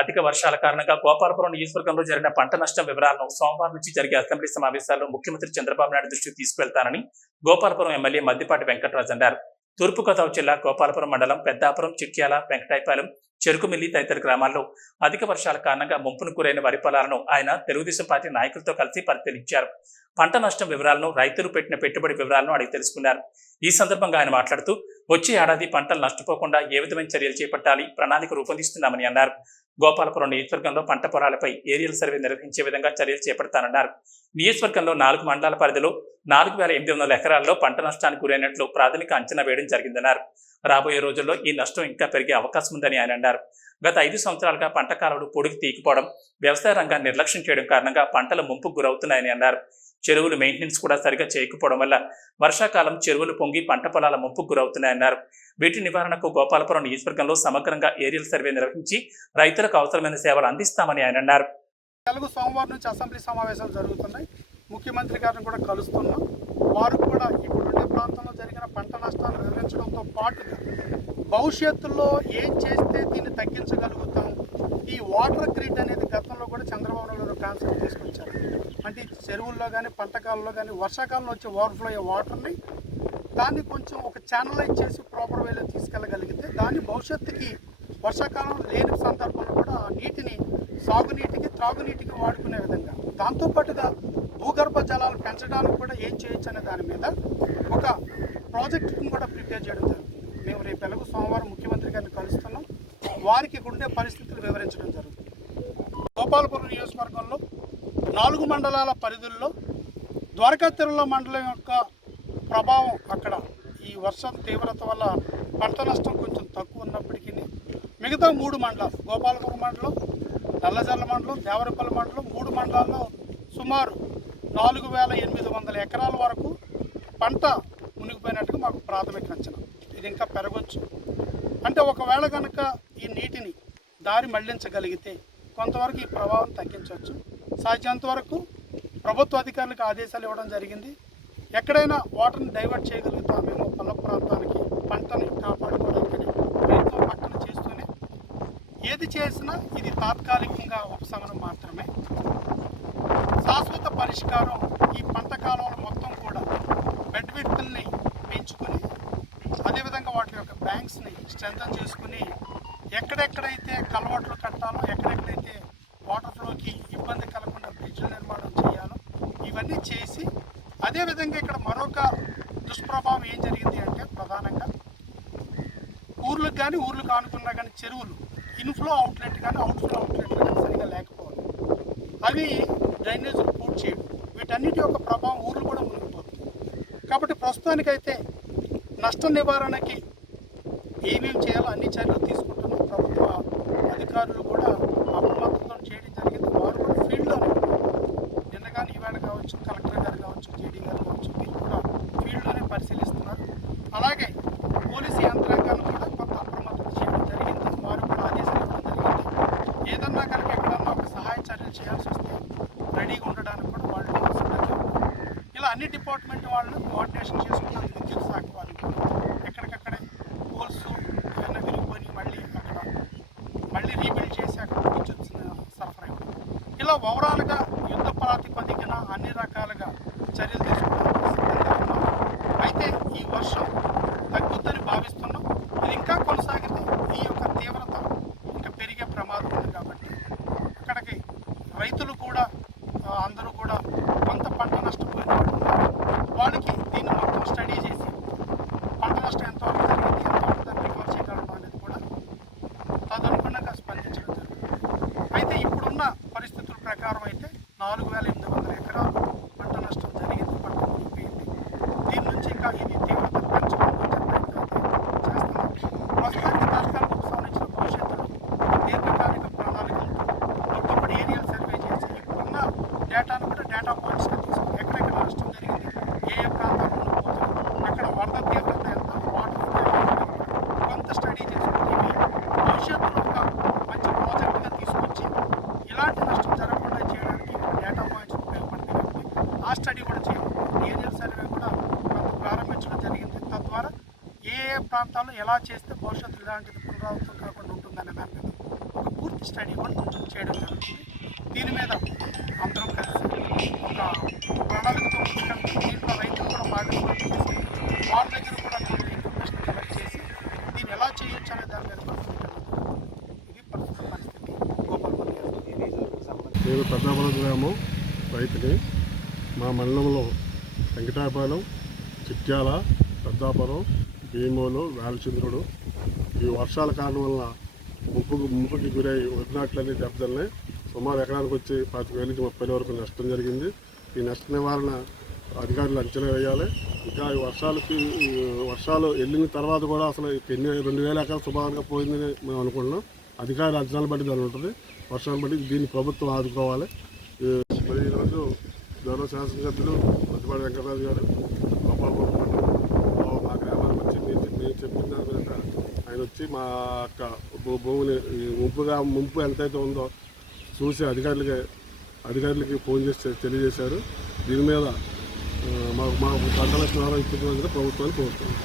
అధిక వర్షాల కారణంగా గోపాలపురం నియోజకవర్గంలో జరిగిన పంట నష్టం వివరాలను సోమవారం నుంచి జరిగే అసెంబ్లీ సమావేశాల్లో ముఖ్యమంత్రి చంద్రబాబు నాయుడు దృష్టికి తీసుకువెళ్తానని గోపాలపురం ఎమ్మెల్యే మద్దిపాటి వెంకటరాజు అన్నారు. తూర్పుగోదావరి జిల్లా గోపాలపురం మండలం పెద్దాపురం, చిట్యాల, వెంకటాయపాలెం, చెరుకుమిల్లి తదితర గ్రామాల్లో అధిక వర్షాల కారణంగా ముంపును గురైన వరి పొలాలను ఆయన తెలుగుదేశం పార్టీ నాయకులతో కలిసి పరిశీలించారు. పంట నష్టం వివరాలను, రైతులు పెట్టిన పెట్టుబడి వివరాలను అడిగి తెలుసుకున్నారు. ఈ సందర్భంగా ఆయన మాట్లాడుతూ వచ్చే ఏడాది పంటలు నష్టపోకుండా ఏ విధమైన చర్యలు చేపట్టాలి, ప్రణాళిక రూపొందిస్తున్నామని అన్నారు. గోపాలపురం నియోజకవర్గంలో పంట పొలాలపై ఏరియల్ సర్వే నిర్వహించే విధంగా చర్యలు చేపడతానన్నారు. నియోజకవర్గంలో 4 మండలాల పరిధిలో 4,800 ఎకరాల్లో పంట నష్టానికి గురైనట్లు ప్రాథమిక అంచనా వేయడం జరిగిందన్నారు. రాబోయే రోజుల్లో ఈ నష్టం ఇంకా పెరిగే అవకాశం ఉందని ఆయన అన్నారు. గత 5 సంవత్సరాలుగా పంట కాలువలు పొడికి తీయకపోవడం, వ్యవసాయ రంగాన్ని నిర్లక్ష్యం చేయడం కారణంగా పంటలు ముంపుకు గురవుతున్నాయని అన్నారు. చెరువులు మెయింటెనెన్స్ కూడా సరిగా చేయకపోవడం వల్ల వర్షాకాలం చెరువులు పొంగి పంట పొలాల ముంపుకు గురవుతున్నాయన్నారు. వీటి నివారణకు గోపాలపురం నియోజకవర్గంలో సమగ్రంగా ఏరియల్ సర్వే నిర్వహించి రైతులకు అవసరమైన సేవలు అందిస్తామని ఆయన అన్నారు. తెలుగు సోమవారం నుంచి అసెంబ్లీ సమావేశాలు జరుగుతున్నాయి. ముఖ్యమంత్రి గారిని కూడా కలుస్తున్నాం. వారు కూడా ఇప్పుడుండే ప్రాంతంలో జరిగిన పంట నష్టాలు వివరించడంతో పాటుగా భవిష్యత్తులో ఏం చేస్తే దీన్ని తగ్గించగలుగుతాం, ఈ వాటర్ గ్రిడ్ అనేది గతంలో కూడా చంద్రబాబు నాయుడు కాన్సెప్ట్ తీసుకొచ్చారు. అంటే చెరువుల్లో కానీ, పంటకాలలో కానీ వర్షాకాలంలో వచ్చే ఓవర్ఫ్లో అయ్యే వాటర్ని దాన్ని కొంచెం ఒక ఛానలైజ్ చేసి ప్రాపర్ వేలో తీసుకెళ్ళగలిగితే దాన్ని భవిష్యత్తుకి వర్షాకాలం లేని సందర్భంలో కూడా ఆ నీటిని సాగునీటికి, త్రాగునీటికి వాడుకునే విధంగా, దాంతోపాటుగా భూగర్భ జలాలు పెంచడానికి కూడా ఏం చేయొచ్చు అనే దాని మీద ఒక ప్రాజెక్టును కూడా ప్రిపేర్ చేయడం జరుగుతుంది. మేము రేపు ఎలాగో సోమవారం ముఖ్యమంత్రి గారిని కలుస్తున్నాం. వారికి ఉండే పరిస్థితులు వివరించడం జరుగుతుంది. గోపాలపురం నియోజకవర్గంలో 4 మండలాల పరిధుల్లో ద్వారకా తిరుమల మండలం యొక్క ప్రభావం అక్కడ ఈ వర్షం తీవ్రత వల్ల పంట నష్టం కొంచెం తక్కువ ఉన్నప్పటికీ మిగతా 3 మండలాలు, గోపాలపురం మండలం, నల్లజర్ల మండలం, దేవరపల్లి మండలం, 3 మండలాల్లో సుమారు 4,800 ఎకరాల వరకు పంట మునిగిపోయినట్టుగా మాకు ప్రాథమిక అంచనా. ఇది ఇంకా పెరగవచ్చు. అంటే ఒకవేళ కనుక ఈ నీటిని దారి మళ్లించగలిగితే కొంతవరకు ఈ ప్రభావం తగ్గించవచ్చు. సాధ్యంత వరకు ప్రభుత్వ అధికారులకు ఆదేశాలు ఇవ్వడం జరిగింది. ఎక్కడైనా వాటర్ని డైవర్ట్ చేయగలుగుతామేమో పల్ల ప్రాంతానికి పంటని కాపాడుకోవడానికి ప్రయత్నం పక్కన చేస్తూనే ఏది చేసినా ఇది తాత్కాలికంగా ఉపశమనం మాత్రమే. శాశ్వత పరిష్కారం ఈ పంట కాలువలు మొత్తం కూడా బెడ్ విడ్త్ని పెంచుకుని, అదేవిధంగా వాటి యొక్క బ్యాంక్స్ని స్ట్రెంథన్ చేసుకుని, ఎక్కడెక్కడైతే కలవట్లు కట్టాలో, ఎక్కడెక్కడైతే వాటర్ ఫ్లోకి ఇబ్బంది కలగకుండా బ్రిడ్జ్ల నిర్మాణం చేయాలో ఇవన్నీ చేసి, అదేవిధంగా ఇక్కడ మరొక దుష్ప్రభావం ఏం జరిగింది అంటే ప్రధానంగా ఊర్లకు కానీ, ఊర్లకు ఆనుకున్నా కానీ చెరువులు ఇన్ఫ్లో అవుట్లెట్ కానీ, అవుట్ఫ్లో అవుట్లెట్ కానీ సరిగా లేకపోవడం, అవి డ్రైనేజీలు పూర్తి చేయడం, వీటన్నిటి యొక్క ప్రభావం ఊర్లు కూడా మునిగిపోతుంది. కాబట్టి ప్రస్తుతానికైతే నష్ట నివారణకి ఏమేమి చేయాలో అన్ని చర్యలు తీసుకుంటున్నాం. ప్రభుత్వ అధికారులు కూడా అప్రమత్తం చేయడం జరిగింది. వారు కూడా ఫీల్డ్లోనే నిన్న కానీ ఈవేళ కావచ్చు, కలెక్టర్ గారు కావచ్చు, జేడీ గారు కావచ్చు, వీళ్ళు కూడా ఫీల్డ్లోనే పరిశీలిస్తున్నారు. అలాగే పోలీసు యంత్రాంగాన్ని కూడా కొంత అప్రమత్తం చేయడం జరిగింది. వారు కూడా ఆదేశాలు ఇవ్వడం జరిగింది. ఏదన్నా కనుక ఎక్కడన్నా ఒక సహాయ చర్యలు చేయాల్సి వస్తే రెడీగా ఉండడానికి కూడా వాళ్ళు సిద్ధంగా ఉన్నారు. ఇలా అన్ని డిపార్ట్మెంట్ వాళ్ళు కోఆర్డినేషన్ చేసుకున్నారు. విద్యుత్ శాఖ వాళ్ళు ఎక్కడికక్కడే పోల్స్ ఏమైనా విరిగిపోయి మళ్ళీ రీబిల్డ్ చేసి అక్కడ విద్యుత్ సరఫరా. ఇలా ఓవరాల్గా యుద్ధ ప్రాతిపదికన అన్ని రకాలుగా చర్యలు తీసుకోవడానికి సిద్ధంగా ఉన్నాం. అయితే ఈ వర్షం తగ్గుద్దని భావిస్తున్నాం. ఇది ఇంకా కొనసాగితే ఈ యొక్క తీవ్రత ఇంకా పెరిగే ప్రమాదం ఉంది. కాబట్టి అక్కడికి రైతులు కూడా అందరూ కూడా కొంత పంట నష్టపోయిన వాళ్ళకి దీన్ని మొత్తం స్టడీ చేసి పంట నష్టం ఎంతవరకు జరిగింది, ఎంతవరకు దాన్ని రికవర్ చేయగలడం అనేది కూడా తదనుగుణంగా స్పందించడం జరుగుతుంది. అయితే ఇప్పుడున్న పరిస్థితుల ప్రకారం అయితే 4,800 ఎకరాలు పంట నష్టం జరిగింది, పంట మునిగిపోయింది. దీని నుంచి ఇంకా ఇది తీవ్రత పెంచడానికి చేస్తున్నాం. ప్రస్తుతానికి తాత్కాలిక ఉపసంహరించిన భవిష్యత్తులో దీర్ఘకాలిక ప్రణాళికలతో మొట్టమొదటి ఏరియల్ సర్వే చేసి ఇప్పుడున్న డేటాను కూడా డేటా పాయింట్స్గా తీసుకుని ఎక్కడెక్కడ నష్టం జరిగింది, ఏ ప్రాంతాల్లో పోతుంది, అక్కడ వరద తీవ్రత ఎంత, వాటర్ కొంత స్టడీ చేసుకుని భవిష్యత్తులో ఒక మంచి ప్రాజెక్టుగా తీసుకొచ్చి ఇలాంటి నష్టం జరగకుండా చేయడానికి డేటా పాయింట్స్ ఉపయోగపడతాయి. కాబట్టి ఆ స్టడీ కూడా చేయాలి. ఏరియల్ సర్వే కూడా కొంత ప్రారంభించడం జరిగింది. తద్వారా ఏ ప్రాంతాల్లో ఎలా చేస్తే భవిష్యత్తులో ఇలాంటిది పునరావృతం కాకుండా ఉంటుందనే దాని మీద ఒక పూర్తి స్టడీ కూడా చేయడం జరుగుతుంది. దీని మీద అందరం కలిసి ఒక ప్రణాళికతో ముందుకెళ్తాం. దీంట్లో రైతులు కూడా పార్టిసిపేట్ చేసి వాళ్ళ దగ్గర కూడా ఇన్ఫర్మేషన్ కలెక్ట్ చేసి దీన్ని ఎలా చేయొచ్చు అనే దాని మీద కూడా ముందుకెళ్తాం. ఇది ప్రస్తుత పరిస్థితి గోపాలపల్లి. నేను పెద్దాపురం గ్రామం రైతుని. మా మండలంలో వెంకటాయపాలెం, చిట్యాల, పెద్దాపురం, భీమోలు, వేలచంద్రుడు ఈ వర్షాల కారణం వల్ల ముంపుకి గురై వదినాట్లన్నీ దెబ్బతిన్నాయి. సుమారు ఎకరానికి వచ్చి 25,000 నుంచి 30,000 వరకు నష్టం జరిగింది. ఈ నష్ట నివారణ అధికారులు అంచనా వేయాలి. ఇంకా ఈ వర్షాలు వెళ్ళిన తర్వాత కూడా అసలు 2,000 ఎకరాలు సుమారుగా పోయిందని మేము అనుకుంటున్నాం. అధికారులు అంచనాలు బట్టి దాని ఉంటుంది. వర్షాలు బట్టి దీన్ని ప్రభుత్వం ఆదుకోవాలి. మరి ఈరోజు గౌరవ శాసనసభ్యులు మద్దిపాటి వెంకటరాజు గారు గోపాలపురం మండలంలో మా గ్రామానికి వచ్చి నేను చెప్పిన దాని మీద ఆయన వచ్చి మా యొక్క భూమిని ముంపు ఎంతైతే ఉందో చూసి అధికారులకి ఫోన్ చేసి తెలియజేశారు. దీని మీద మాకు పంట నష్టం ఇప్పించడానికి ప్రభుత్వాన్ని కోరుతున్నాం.